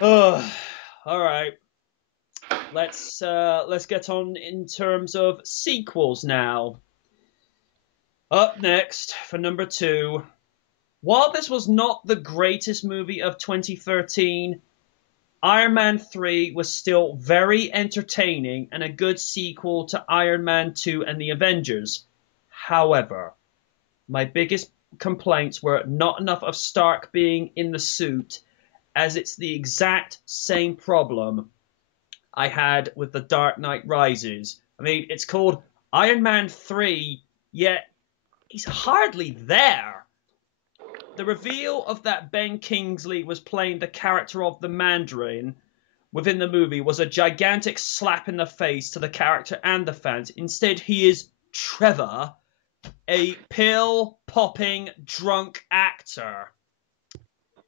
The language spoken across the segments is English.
Oh, all right. Let's get on in terms of sequels now. Up next for number two. While this was not the greatest movie of 2013, Iron Man 3 was still very entertaining and a good sequel to Iron Man 2 and the Avengers. However, my biggest complaints were not enough of Stark being in the suit, as it's the exact same problem I had with The Dark Knight Rises. I mean, it's called Iron Man 3, yet he's hardly there. The reveal of that Ben Kingsley was playing the character of the Mandarin within the movie was a gigantic slap in the face to the character and the fans. Instead, he is Trevor, a pill popping drunk actor.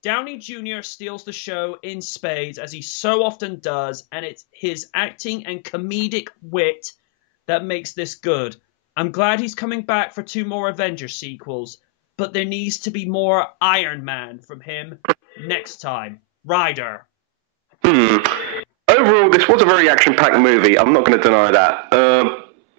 Downey Jr. steals the show in spades, as he so often does, and it's his acting and comedic wit that makes this good. I'm glad he's coming back for two more Avengers sequels, but there needs to be more Iron Man from him next time. Ryder. Hmm. Overall, this was a very action-packed movie. I'm not going to deny that.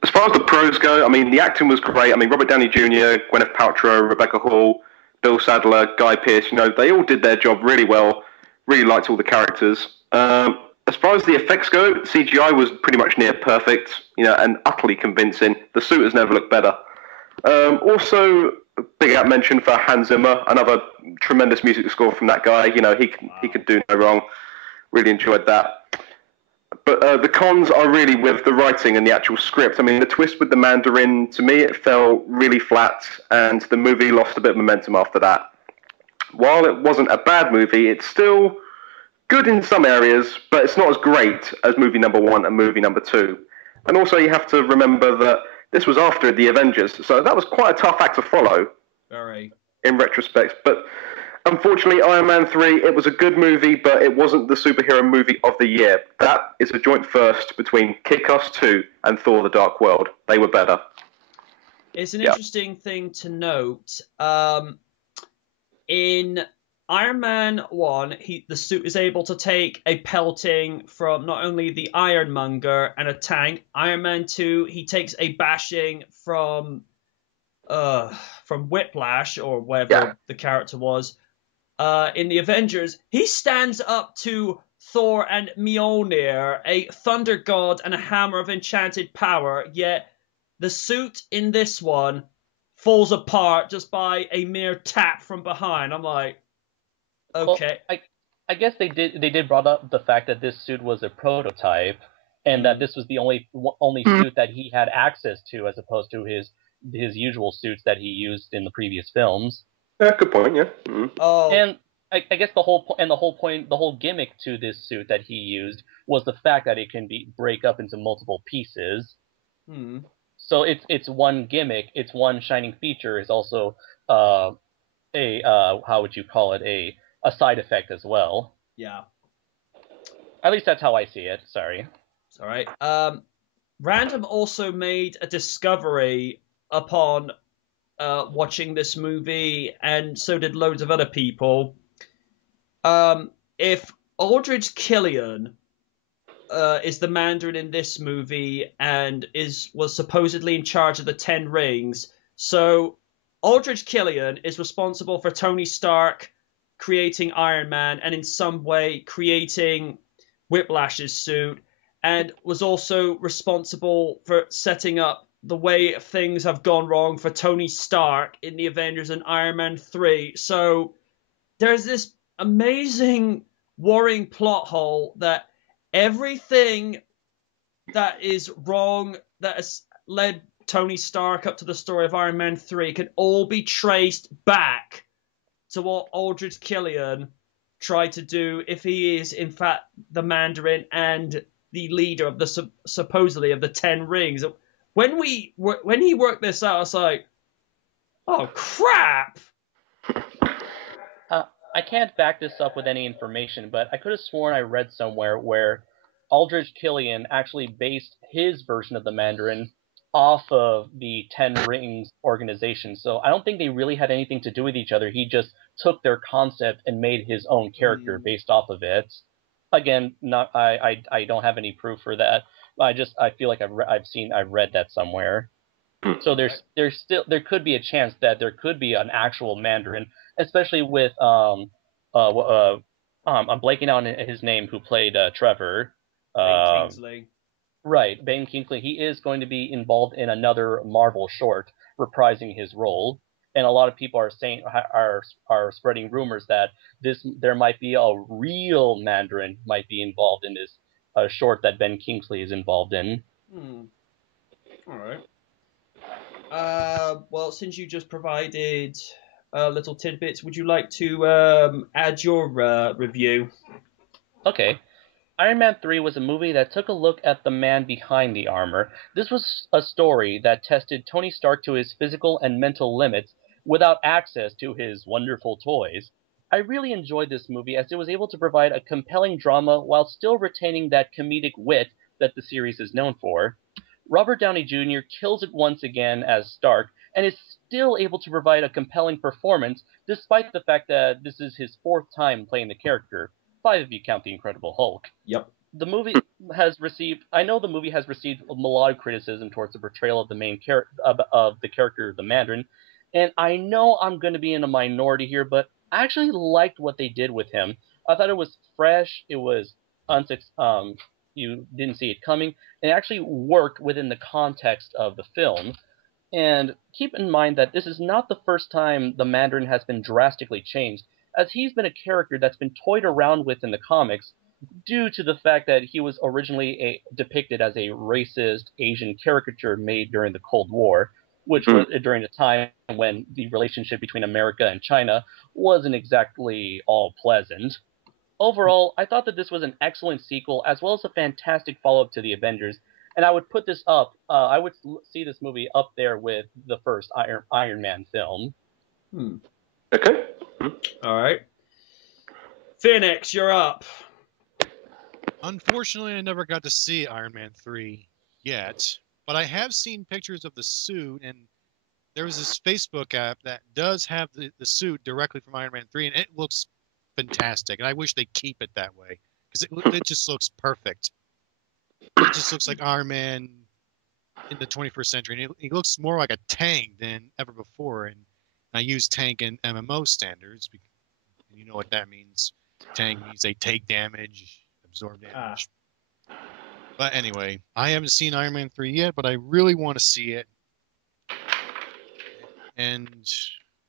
As far as the pros go, I mean, the acting was great. I mean, Robert Downey Jr., Gwyneth Paltrow, Rebecca Hall, Bill Sadler, Guy Pearce, they all did their job really well. Really liked all the characters. As far as the effects go, CGI was pretty much near perfect, and utterly convincing. The suit has never looked better. Also, big out mention for Hans Zimmer, another tremendous music score from that guy. He could do no wrong. Really enjoyed that. But the cons are really with the writing and the actual script. I mean, the twist with the Mandarin, to me, it fell really flat, and the movie lost a bit of momentum after that. While it wasn't a bad movie, it's still good in some areas, but it's not as great as movie number one and movie number two. And also, you have to remember that this was after the Avengers, so that was quite a tough act to follow Very. in retrospect. But unfortunately, Iron Man 3, it was a good movie, but it wasn't the superhero movie of the year. That is a joint first between Kick-Ass 2 and Thor the Dark World. They were better. It's an Yeah. interesting thing to note. In Iron Man 1, the suit is able to take a pelting from not only the Ironmonger and a tank. Iron Man 2, he takes a bashing from Whiplash or whatever Yeah. the character was. In the Avengers, he stands up to Thor and Mjolnir, a thunder god and a hammer of enchanted power, yet the suit in this one falls apart just by a mere tap from behind. I'm like, Well, okay. I guess they did brought up the fact that this suit was a prototype, and that this was the only suit that he had access to, as opposed to his usual suits that he used in the previous films. Yeah, good point, yeah. Oh, And I guess the whole gimmick to this suit that he used was the fact that it can break up into multiple pieces. hmm. So it's one gimmick, it's one shining feature. Is also a how would you call it, a side effect as well. Yeah, At least that's how I see it. Sorry. it's all right. Random also made a discovery upon watching this movie, and so did loads of other people. If Aldrich Killian is the Mandarin in this movie and was supposedly in charge of the Ten Rings, so Aldrich Killian is responsible for Tony Stark creating Iron Man and in some way creating Whiplash's suit, and was also responsible for setting up the way things have gone wrong for Tony Stark in the Avengers and Iron Man 3. So there's this amazing worrying plot hole that everything that is wrong that has led Tony Stark up to the story of Iron Man 3 can all be traced back to what Aldrich Killian tried to do if he is in fact the Mandarin and the leader of the supposedly of the Ten Rings. When he worked this out, I was like, oh crap! I can't back this up with any information, but I could have sworn I read somewhere where Aldrich Killian actually based his version of the Mandarin off of the Ten Rings organization. So I don't think they really had anything to do with each other. He just took their concept and made his own character based off of it. Again, not I don't have any proof for that. I feel like I've read that somewhere. So there could be a chance that there could be an actual Mandarin, especially with I'm blanking on his name, who played Trevor. Ben Um, Kingsley. right, Ben Kingsley. He is going to be involved in another Marvel short, reprising his role. And a lot of people are spreading rumors that there might be a real Mandarin might be involved in this short that Ben Kingsley is involved in. All right. Well, since you just provided little tidbits, would you like to add your review? Okay. Iron Man 3 was a movie that took a look at the man behind the armor. This was a story that tested Tony Stark to his physical and mental limits without access to his wonderful toys. I really enjoyed this movie as it was able to provide a compelling drama while still retaining that comedic wit that the series is known for. Robert Downey Jr. kills it once again as Stark and is still able to provide a compelling performance despite the fact that this is his fourth time playing the character, five if you count the Incredible Hulk. Yep. The movie I know the movie has received a lot of criticism towards the portrayal of the main character of the character the Mandarin, and I know I'm going to be in a minority here, but I actually liked what they did with him. I thought it was fresh. It was you didn't see it coming, and it actually worked within the context of the film. And keep in mind that this is not the first time the Mandarin has been drastically changed, as he's been a character that's been toyed around with in the comics due to the fact that he was originally depicted as a racist Asian caricature made during the Cold War, which was during a time when the relationship between America and China wasn't exactly all pleasant. Overall, I thought that this was an excellent sequel as well as a fantastic follow-up to the Avengers, and I would put this up. I would see this movie up there with the first Iron Man film. Okay. All right. Phoenix, you're up. Unfortunately, I never got to see Iron Man 3 yet, but I have seen pictures of the suit, and there was this Facebook app that does have the suit directly from Iron Man 3, and it looks fantastic, and I wish they keep it that way, because it just looks perfect. It just looks like Iron Man in the 21st century, and he looks more like a tank than ever before, and I use tank in MMO standards, because you know what that means. Tank means they take damage, absorb damage. But anyway, I haven't seen Iron Man 3 yet, but I really want to see it. And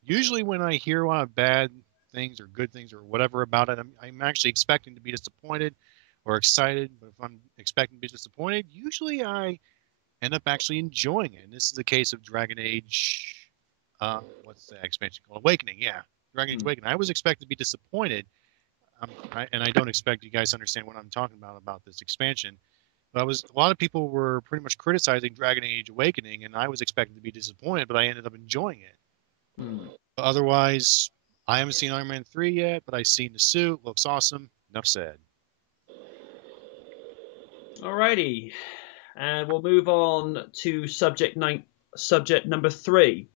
usually when I hear a lot of bad things or good things or whatever about it, I'm actually expecting to be disappointed or excited. But if I'm expecting to be disappointed, usually I end up actually enjoying it. And this is the case of Dragon Age. What's the expansion called? Awakening. Yeah, Dragon Age Awakening. I was expected to be disappointed. And I don't expect you guys to understand what I'm talking about this expansion. But a lot of people were pretty much criticizing Dragon Age Awakening, and I was expecting to be disappointed, but I ended up enjoying it. But otherwise, I haven't seen Iron Man 3 yet, but I've seen the suit. Looks awesome. Enough said. Alrighty. And we'll move on to subject number 3.